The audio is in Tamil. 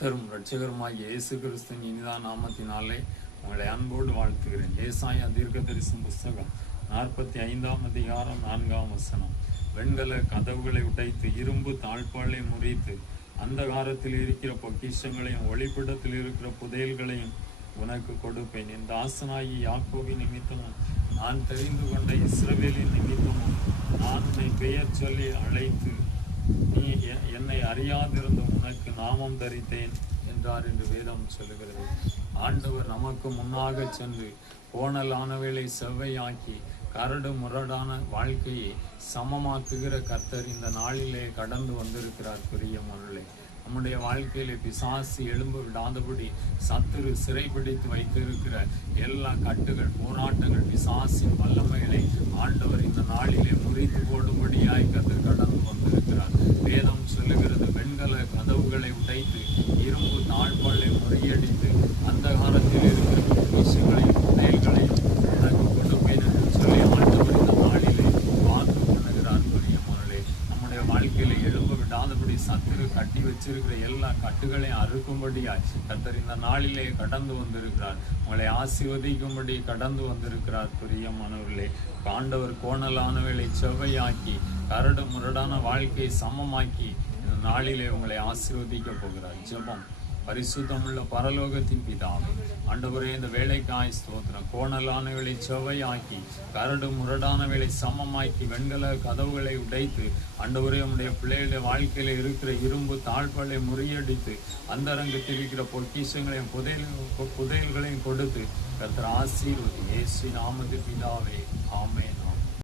கர்த்தரும் இரட்சகருமாகிய இயேசு கிறிஸ்துவின் இனிதான நாமத்தினாலே உங்களை அன்போடு வாழ்த்துகிறேன். ஏசாயா தீர்க்கதரிசன புஸ்தகம் 45ஆம் அதிகாரம் 4ஆம் வசனம். வெண்கல கதவுகளை உடைத்து இரும்பு தாழ்பாலை முறித்து அந்தகாரத்தில் இருக்கிற பொக்கிஷங்களையும் ஒளிப்பிடத்தில் இருக்கிற புதையல்களையும் உனக்கு கொடுப்பேன். என் தாசனாகி யாக்கோபின் நிமித்தமும் நான் தெரிந்து கொண்ட இஸ்ரவேலின் நிமித்தமும் நான் உன்னை பெயர் சொல்லி அழைத்து நீ என்னை அறியாதிருந்த உனக்கு நாமம் தரித்தேன் என்றார் என்று வேதம் சொல்லுகிறது. ஆண்டவர் நமக்கு முன்னாக சென்று கோணலானவைகளை செவ்வையாக்கி கரடு முரடான வாழ்க்கையை சமமாக்குகிற கர்த்தர் இந்த நாளிலே கடந்து வந்திருக்கிறார். பிரியமானவர்களே, நம்முடைய வாழ்க்கையிலே பிசாசு எழும்ப விடாதபடி சத்துரு சிறைபிடித்து வைத்திருக்கிற எல்லா கட்டுகள், போராட்டங்கள், பிசாசின் வல்லமைகளை ஆண்டவர் இந்த நாளிலே முறித்து போடும்படியாய் கர்த்தர் கடந்து வந்திருக்கிறார். வேதம் சொல்லுகிறது, வெண்கல கதவுகளை உடைத்து இரும்பு தாழ்பாலை முறியடித்து அந்தகாரத்தில் இருக்கிற விஷயங்களையும் புதையல்களையும் உனக்கு கொடுப்பேன் என்று சொல்லி ஆண்டவர் இந்த நாளிலே வாக்கு பண்ணுகிறார். பிரியமானவர்களே, நம்முடைய வாழ்க்கையில எழும்ப விடாதபடி சத்துரு கட்டி வச்சிருக்கிற எல்லா கட்டுகளையும் அறுக்கும்படியாய் கர்த்தர் இந்த நாளிலே கடந்து வந்திருக்கிறார். உங்களை ஆசீர்வதிக்கும்படி கடந்து வந்திருக்கிறார். பிரியமானவர்களே, ஆண்டவர் கோணலானவைகளை செவ்வையாக்கி கரடு முரடான வாழ்க்கையை சமமாக்கி இந்த நாளிலே உங்களை ஆசீர்வதிக்க போகிறார். ஜெபம். பரிசுத்தமுள்ள பரலோகத்தின் பிதாவே, ஆண்டவரே, இந்த வேலைக்காய் ஸ்தோத்திரம். கோணலானவைகளை செவ்வையாக்கி கரடு முரடானவைகளை சமமாக்கி வெண்கல கதவுகளை உடைத்து ஆண்டவரே, உடைய பிள்ளைகளுடைய வாழ்க்கையில இருக்கிற இரும்பு தாழ்பாலை முறியடித்து அந்தரங்கத்தில் இருக்கிற பொக்கிஷங்களையும் புதையல்களையும் கொடுத்து கர்த்தர் ஆசீர்வதி. இயேசு நாமத்தில் பிதாவே, ஆமென்.